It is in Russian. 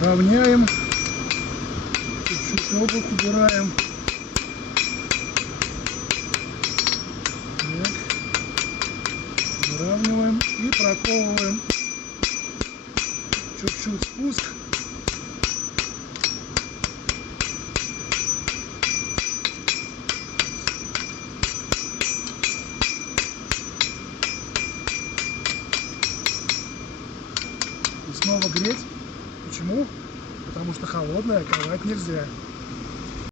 равняем, чуть-чуть обух убираем. Так. Выравниваем и проковываем чуть-чуть спуск. И снова греть. Почему? Потому что холодное ковать нельзя.